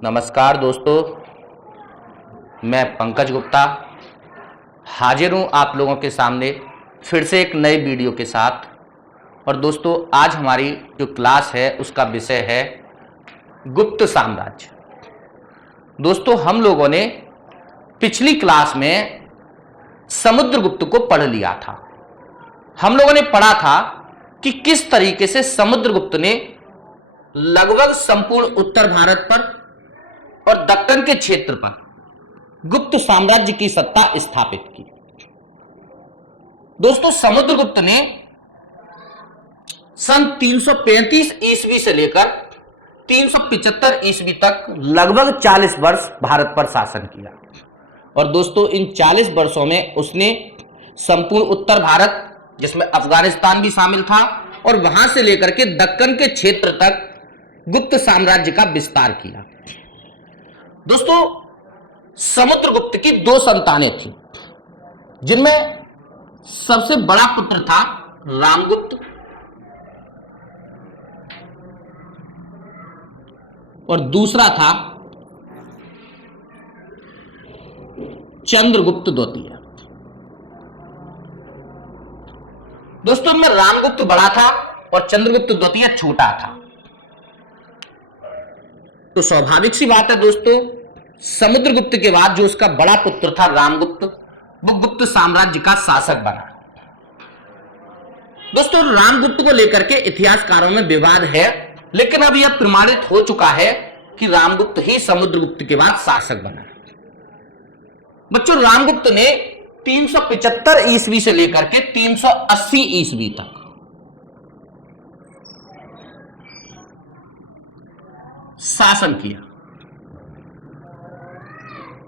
नमस्कार दोस्तों, मैं पंकज गुप्ता हाजिर हूँ आप लोगों के सामने फिर से एक नए वीडियो के साथ। और दोस्तों, आज हमारी जो क्लास है उसका विषय है गुप्त साम्राज्य। दोस्तों, हम लोगों ने पिछली क्लास में समुद्रगुप्त को पढ़ लिया था। हम लोगों ने पढ़ा था कि किस तरीके से समुद्रगुप्त ने लगभग संपूर्ण उत्तर भारत पर और दक्कन के क्षेत्र पर गुप्त साम्राज्य की सत्ता स्थापित की। दोस्तों, समुद्रगुप्त ने सन 335 ईस्वी से लेकर 375 ईस्वी तक लगभग 40 वर्ष भारत पर शासन किया। और दोस्तों, इन 40 वर्षों में उसने संपूर्ण उत्तर भारत, जिसमें अफगानिस्तान भी शामिल था, और वहां से लेकर के दक्कन के क्षेत्र तक गुप्त साम्राज्य का विस्तार किया। दोस्तों, समुद्रगुप्त की दो संतानें थीं, जिनमें सबसे बड़ा पुत्र था रामगुप्त और दूसरा था चंद्रगुप्त द्वितीय। दोस्तों, इनमें रामगुप्त बड़ा था और चंद्रगुप्त द्वितीय छोटा था। तो स्वाभाविक सी बात है दोस्तों, समुद्रगुप्त के बाद जो उसका बड़ा पुत्र था रामगुप्त, वो गुप्त साम्राज्य का शासक बना। दोस्तों, रामगुप्त को लेकर के इतिहासकारों में विवाद है, लेकिन अब यह प्रमाणित हो चुका है कि रामगुप्त ही समुद्रगुप्त के बाद शासक बना। बच्चों, रामगुप्त ने 375 ईस्वी से लेकर के 380 ईस्वी तक शासन किया।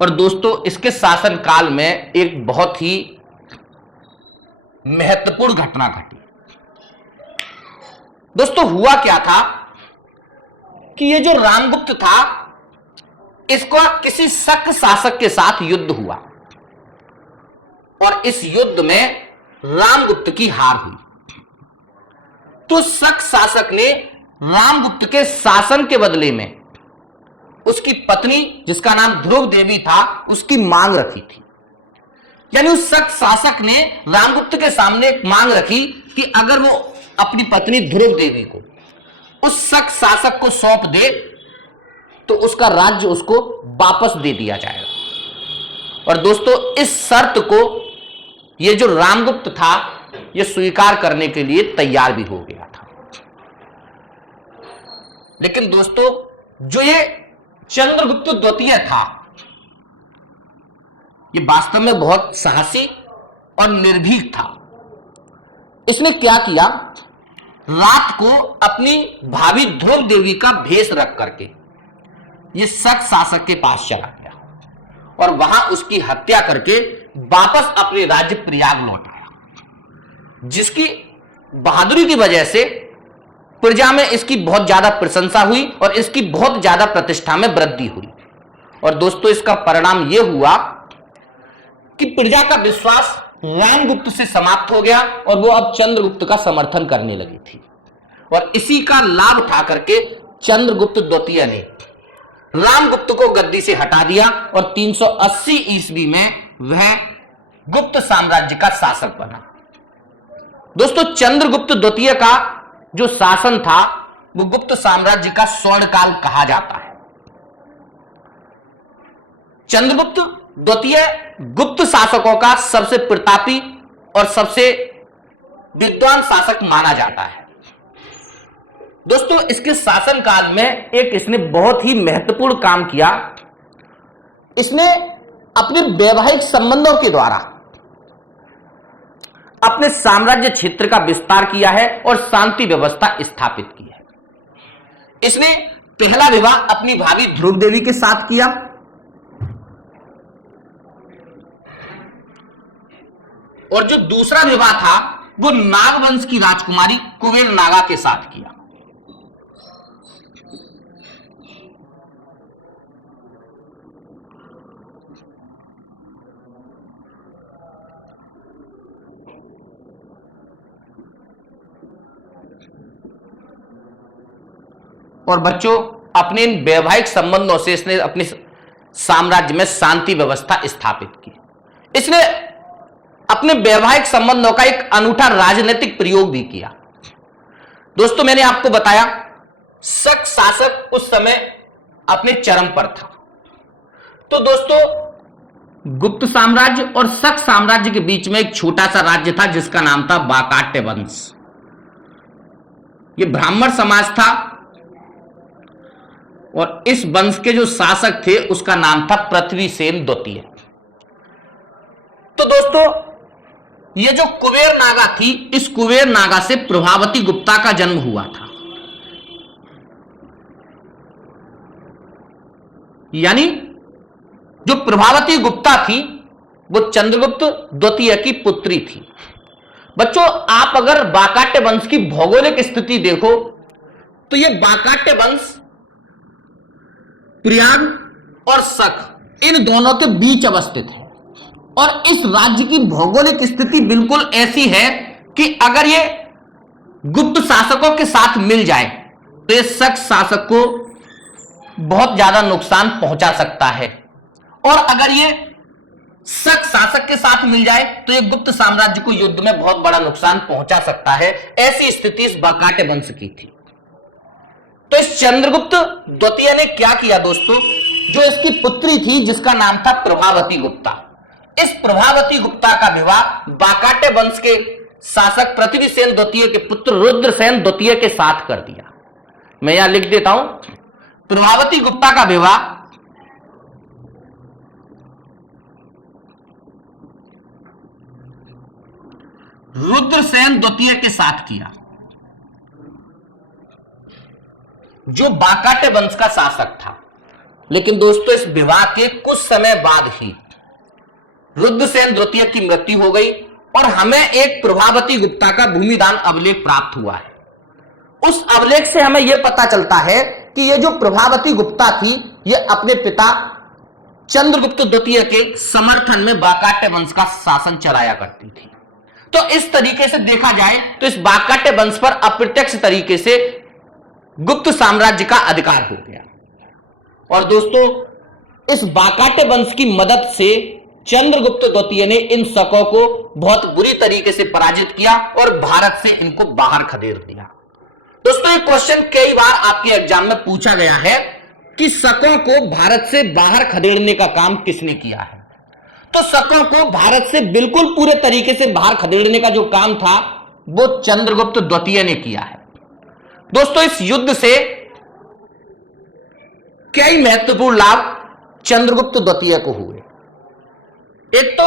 और दोस्तों, इसके शासन काल में एक बहुत ही महत्वपूर्ण घटना घटी। दोस्तों, हुआ क्या था कि ये जो रामगुप्त था, इसका किसी शक शासक के साथ युद्ध हुआ और इस युद्ध में रामगुप्त की हार हुई। तो शक शासक ने रामगुप्त के शासन के बदले में उसकी पत्नी, जिसका नाम ध्रुव देवी था, उसकी मांग रखी थी। यानी उस शक शासक ने रामगुप्त के सामने एक मांग रखी कि अगर वो अपनी पत्नी ध्रुव देवी को उस शक शासक को सौंप दे तो उसका राज्य उसको वापस दे दिया जाएगा। और दोस्तों, इस शर्त को ये जो रामगुप्त था, ये स्वीकार करने के लिए तैयार भी हो गया था। लेकिन दोस्तों, जो ये चंद्रगुप्त द्वितीय था, ये वास्तव में बहुत साहसी और निर्भीक था। इसने क्या किया, रात को अपनी भाभी ध्रुव देवी का भेष रख करके ये शक शासक के पास चला गया और वहां उसकी हत्या करके वापस अपने राज्य प्रयाग लौट आया, जिसकी बहादुरी की वजह से प्रजा में इसकी बहुत ज्यादा प्रशंसा हुई और इसकी बहुत ज्यादा प्रतिष्ठा में वृद्धि हुई। और दोस्तों, इसका परिणाम यह हुआ कि प्रजा का विश्वास रामगुप्त से समाप्त हो गया और वो अब चंद्रगुप्त का समर्थन करने लगी थी। और इसी का लाभ उठा करके चंद्रगुप्त द्वितीय ने रामगुप्त को गद्दी से हटा दिया और 380 ईस्वी में वह गुप्त साम्राज्य का शासक बना। दोस्तों, चंद्रगुप्त द्वितीय का जो शासन था, वो गुप्त साम्राज्य का स्वर्णकाल कहा जाता है। चंद्रगुप्त द्वितीय गुप्त शासकों का सबसे प्रतापी और सबसे विद्वान शासक माना जाता है। दोस्तों, इसके शासन काल में इसने बहुत ही महत्वपूर्ण काम किया। इसने अपने वैवाहिक संबंधों के द्वारा अपने साम्राज्य क्षेत्र का विस्तार किया है और शांति व्यवस्था स्थापित की है। इसने पहला विवाह अपनी भाभी ध्रुव देवी के साथ किया और जो दूसरा विवाह था वो नागवंश की राजकुमारी कुबेर नागा के साथ किया। और बच्चों, अपने इन वैवाहिक संबंधों से इसने अपने साम्राज्य में शांति व्यवस्था स्थापित की। इसने अपने वैवाहिक संबंधों का एक अनूठा राजनीतिक प्रयोग भी किया। दोस्तों, मैंने आपको बताया शक शासक उस समय अपने चरम पर था। तो दोस्तों, गुप्त साम्राज्य और शक साम्राज्य के बीच में एक छोटा सा राज्य था जिसका नाम था वाकाट्य वंश। यह ब्राह्मण समाज था और इस वंश के जो शासक थे उसका नाम था पृथ्वीसेन द्वितीय। तो दोस्तों, यह जो कुबेर नागा थी, इस कुबेर नागा से प्रभावती गुप्ता का जन्म हुआ था। यानी जो प्रभावती गुप्ता थी वो चंद्रगुप्त द्वितीय की पुत्री थी। बच्चों, आप अगर वाकाट्य वंश की भौगोलिक स्थिति देखो तो ये वाकाट्य वंश प्रयाग और शक इन दोनों के बीच अवस्थित है और इस राज्य की भौगोलिक स्थिति बिल्कुल ऐसी है कि अगर ये गुप्त शासकों के साथ मिल जाए तो ये शक शासक को बहुत ज्यादा नुकसान पहुंचा सकता है, और अगर ये शक शासक के साथ मिल जाए तो ये गुप्त साम्राज्य को युद्ध में बहुत बड़ा नुकसान पहुंचा सकता है। ऐसी स्थिति इस वाकाट्य वंश की थी। तो इस चंद्रगुप्त द्वितीय ने क्या किया दोस्तों, जो इसकी पुत्री थी जिसका नाम था प्रभावती गुप्ता, इस प्रभावती गुप्ता का विवाह वाकाट्य वंश के शासक पृथ्वीसेन द्वितीय के पुत्र रुद्रसेन द्वितीय के साथ कर दिया। मैं यहां लिख देता हूं, प्रभावती गुप्ता का विवाह रुद्रसेन द्वितीय के साथ किया, जो वाकाट्य वंश का शासक था। लेकिन दोस्तों, इस विवाह के कुछ समय बाद ही रुद्रसेन द्वितीय की मृत्यु हो गई और हमें एक प्रभावती गुप्ता का भूमिदान अभिलेख प्राप्त हुआ है। उस अभिलेख से हमें यह पता चलता है कि यह जो प्रभावती गुप्ता थी यह अपने पिता चंद्रगुप्त द्वितीय के समर्थन में वाकाट्य वंश का शासन चलाया करती थी। तो इस तरीके से देखा जाए तो इस वाकाट्य वंश पर अप्रत्यक्ष तरीके से गुप्त साम्राज्य का अधिकार हो गया। और दोस्तों, इस वाकाट्य वंश की मदद से चंद्रगुप्त द्वितीय ने इन शकों को बहुत बुरी तरीके से पराजित किया और भारत से इनको बाहर खदेड़ दिया। दोस्तों, ये क्वेश्चन कई बार आपके एग्जाम में पूछा गया है कि शकों को भारत से बाहर खदेड़ने का काम किसने किया है। तो शकों को भारत से बिल्कुल पूरे तरीके से बाहर खदेड़ने का जो काम था वो चंद्रगुप्त द्वितीय ने किया है। दोस्तों, इस युद्ध से कई महत्वपूर्ण लाभ चंद्रगुप्त द्वितीय को हुए। एक तो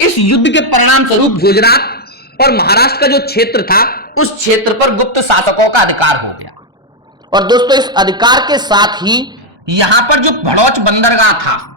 इस युद्ध के परिणाम स्वरूप गुजरात और महाराष्ट्र का जो क्षेत्र था उस क्षेत्र पर गुप्त शासकों का अधिकार हो गया। और दोस्तों, इस अधिकार के साथ ही यहां पर जो भड़ौच बंदरगाह था,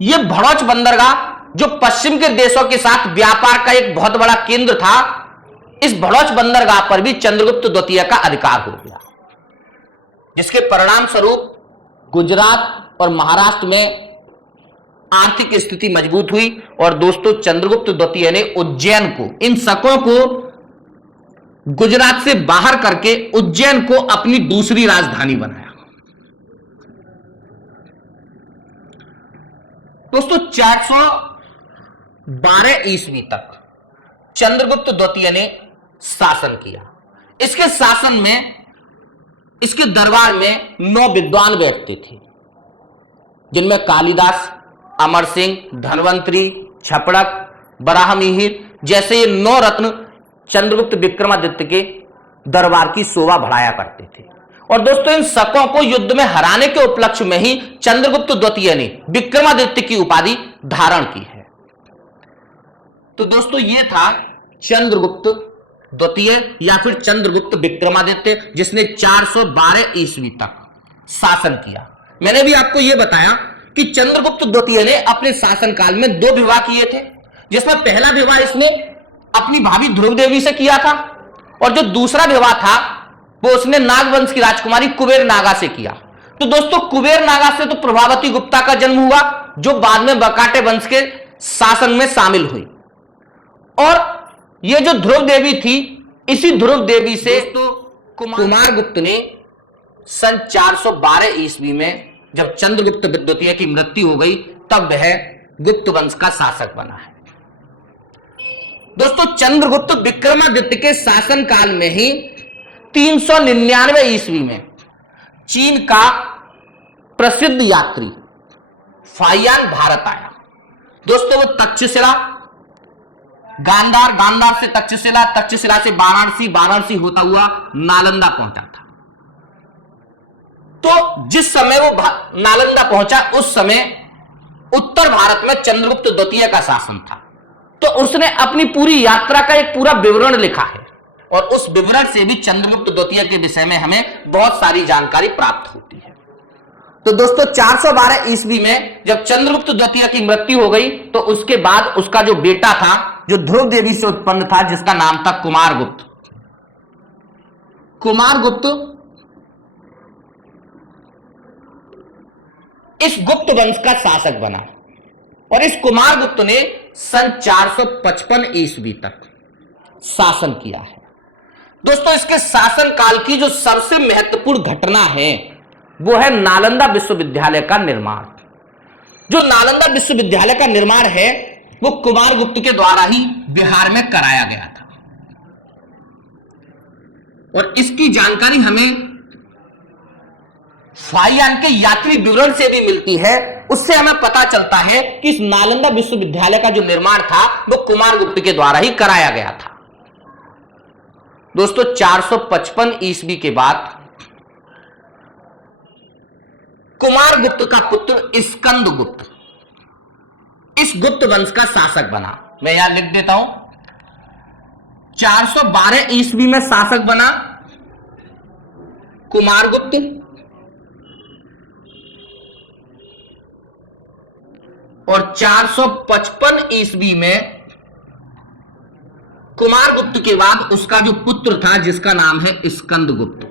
यह भड़ौच बंदरगाह जो पश्चिम के देशों के साथ व्यापार का एक बहुत बड़ा केंद्र था, इस भड़ौच बंदरगाह पर भी चंद्रगुप्त द्वितीय का अधिकार हो गया, जिसके परिणाम स्वरूप गुजरात और महाराष्ट्र में आर्थिक स्थिति मजबूत हुई। और दोस्तों, चंद्रगुप्त द्वितीय ने उज्जैन को, इन शकों को गुजरात से बाहर करके उज्जैन को अपनी दूसरी राजधानी बनाया। दोस्तों, 412 ईस्वी तक चंद्रगुप्त द्वितीय ने शासन किया। इसके शासन में, इसके दरबार में 9 विद्वान बैठते थे, जिनमें कालिदास, अमर सिंह, धन्वंतरी, छपड़क, बराहमिहिर जैसे ये 9 रत्न चंद्रगुप्त विक्रमादित्य के दरबार की शोभा बढ़ाया करते थे। और दोस्तों, इन शकों को युद्ध में हराने के उपलक्ष्य में ही चंद्रगुप्त द्वितीय ने विक्रमादित्य की उपाधि धारण की है। तो दोस्तों, ये था चंद्रगुप्त द्वितीय या फिर चंद्रगुप्त विक्रमादित्य, जिसने 412 ईस्वी तक शासन किया। मैंने भी आपको यह बताया कि चंद्रगुप्त द्वितीय ने अपने शासनकाल में 2 विवाह किए थे, जिसमें पहला विवाह इसने अपनी भाभी ध्रुव देवी से किया था और जो दूसरा विवाह था वो उसने नागवंश की राजकुमारी कुबेर नागा से किया। तो दोस्तों, कुबेर नागा से तो प्रभावती गुप्ता का जन्म हुआ, जो बाद में वाकाट्य वंश के शासन में शामिल हुई। और ये जो ध्रुव देवी थी, इसी ध्रुव देवी से तो कुमारगुप्त ने सन 412 ईस्वी में जब चंद्रगुप्त द्वितीय की मृत्यु हो गई तब वह गुप्त वंश का शासक बना है। दोस्तों, चंद्रगुप्त विक्रमादित्य के शासन काल में ही 399 ईस्वी में चीन का प्रसिद्ध यात्री फाहियान भारत आया। दोस्तों, वो तक्षशिला, गांधार, गांधार से तक्षशिला, तक्षशिला से वाराणसी, वाराणसी होता हुआ नालंदा पहुंचा था। तो जिस समय वो नालंदा पहुंचा उस समय उत्तर भारत में चंद्रगुप्त द्वितीय का शासन था। तो उसने अपनी पूरी यात्रा का एक पूरा विवरण लिखा है और उस विवरण से भी चंद्रगुप्त द्वितीय के विषय में हमें बहुत सारी जानकारी प्राप्त होती है। तो दोस्तों, 412 ईस्वी में जब चंद्रगुप्त द्वितीय की मृत्यु हो गई तो उसके बाद उसका जो बेटा था, जो ध्रुव देवी से उत्पन्न था, जिसका नाम था कुमारगुप्त, कुमारगुप्त इस गुप्त वंश का शासक बना और इस कुमारगुप्त ने सन 455 ईस्वी तक शासन किया है। दोस्तों, इसके शासन काल की जो सबसे महत्वपूर्ण घटना है वो है नालंदा विश्वविद्यालय का निर्माण। जो नालंदा विश्वविद्यालय का निर्माण है वो कुमारगुप्त के द्वारा ही बिहार में कराया गया था और इसकी जानकारी हमें फाहियान के यात्री विवरण से भी मिलती है। उससे हमें पता चलता है कि इस नालंदा विश्वविद्यालय का जो निर्माण था वो कुमारगुप्त के द्वारा ही कराया गया था। दोस्तों, 455 ईस्वी के बाद कुमारगुप्त का पुत्र स्कंदगुप्त इस गुप्त वंश का शासक बना। मैं यहां लिख देता हूं, 412 ईस्वी में शासक बना कुमारगुप्त और 455 ईस्वी में कुमारगुप्त के बाद उसका जो पुत्र था जिसका नाम है स्कंदगुप्त,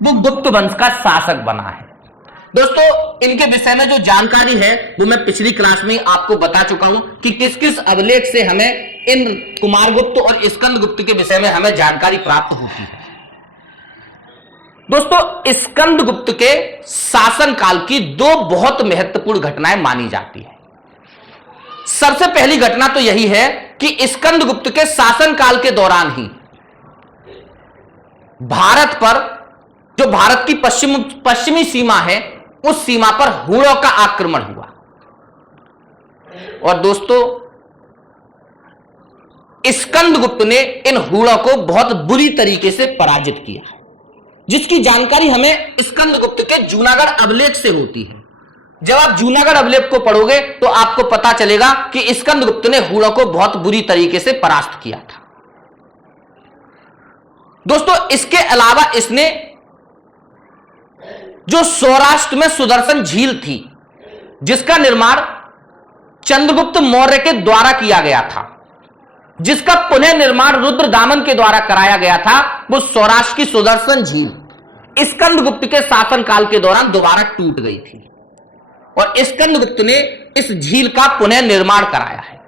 वो गुप्त वंश का शासक बना है। दोस्तों, इनके विषय में जो जानकारी है वो मैं पिछली क्लास में आपको बता चुका हूं कि किस किस अभिलेख से हमें इन कुमारगुप्त और स्कंदगुप्त के विषय में हमें जानकारी प्राप्त होती है। दोस्तों, स्कंदगुप्त के शासन काल की दो बहुत महत्वपूर्ण घटनाएं मानी जाती है। सबसे पहली घटना तो यही है कि स्कंदगुप्त के शासन काल के दौरान ही भारत पर, जो भारत की पश्चिमी सीमा है, उस सीमा पर हूणों का आक्रमण हुआ और दोस्तों, स्कंदगुप्त ने इन हूणों को बहुत बुरी तरीके से पराजित किया, जिसकी जानकारी हमें स्कंदगुप्त के जूनागढ़ अभिलेख से होती है। जब आप जूनागढ़ अभिलेख को पढ़ोगे तो आपको पता चलेगा कि स्कंदगुप्त ने हूणों को बहुत बुरी तरीके से परास्त किया था। दोस्तों, इसके अलावा इसने जो सौराष्ट्र में सुदर्शन झील थी, जिसका निर्माण चंद्रगुप्त मौर्य के द्वारा किया गया था, जिसका पुनः निर्माण रुद्रदामन के द्वारा कराया गया था, वो सौराष्ट्र की सुदर्शन झील स्कंदगुप्त के शासनकाल के दौरान दोबारा टूट गई थी और स्कंदगुप्त ने इस झील का पुनः निर्माण कराया है।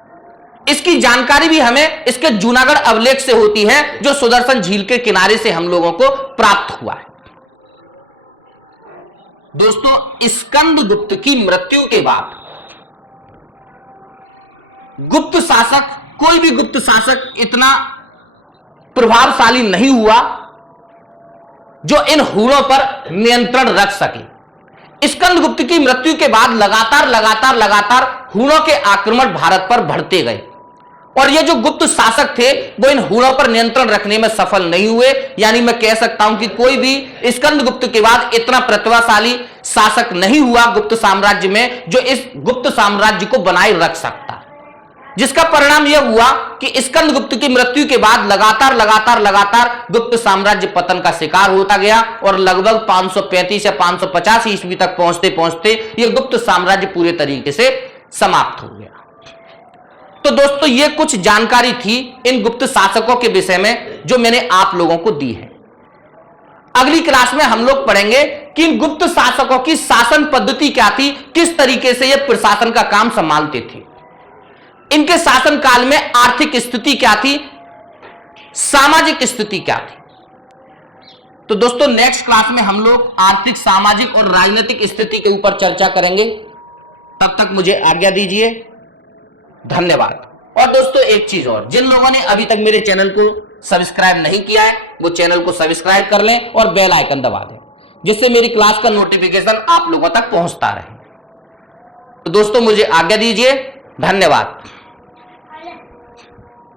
इसकी जानकारी भी हमें इसके जूनागढ़ अभिलेख से होती है, जो सुदर्शन झील के किनारे से हम लोगों को प्राप्त हुआ है। दोस्तों, स्कंदगुप्त की मृत्यु के बाद गुप्त शासक, कोई भी गुप्त शासक इतना प्रभावशाली नहीं हुआ जो इन हूणों पर नियंत्रण रख सके। स्कंदगुप्त की मृत्यु के बाद लगातार हूणों के आक्रमण भारत पर बढ़ते गए और ये जो गुप्त शासक थे वो इन हूणों पर नियंत्रण रखने में सफल नहीं हुए। यानी मैं कह सकता हूं कि कोई भी स्कंदगुप्त के बाद इतना प्रतिभाशाली शासक नहीं हुआ गुप्त साम्राज्य में, जो इस गुप्त साम्राज्य को बनाए रख सकता, जिसका परिणाम यह हुआ कि स्कंदगुप्त की मृत्यु के बाद लगातार गुप्त साम्राज्य पतन का शिकार होता गया और लगभग 535 या 550 ईस्वी तक पहुंचते यह गुप्त साम्राज्य पूरे तरीके से समाप्त हो गया। तो दोस्तों, ये कुछ जानकारी थी इन गुप्त शासकों के विषय में जो मैंने आप लोगों को दी है। अगली क्लास में हम लोग पढ़ेंगे कि इन गुप्त शासकों की शासन पद्धति क्या थी, किस तरीके से ये प्रशासन का काम संभालते थे, इनके शासन काल में आर्थिक स्थिति क्या थी, सामाजिक स्थिति क्या थी। तो दोस्तों नेक्स्ट क्लास में हम लोग आर्थिक, सामाजिक और राजनीतिक स्थिति के ऊपर चर्चा करेंगे। तब तक मुझे आज्ञा दीजिए, धन्यवाद। और दोस्तों एक चीज और, जिन लोगों ने अभी तक मेरे चैनल को सब्सक्राइब नहीं किया है वो चैनल को सब्सक्राइब कर लें और बेल आइकन दबा दें, जिससे मेरी क्लास का नोटिफिकेशन आप लोगों तक पहुंचता रहे। तो दोस्तों मुझे आज्ञा दीजिए, धन्यवाद।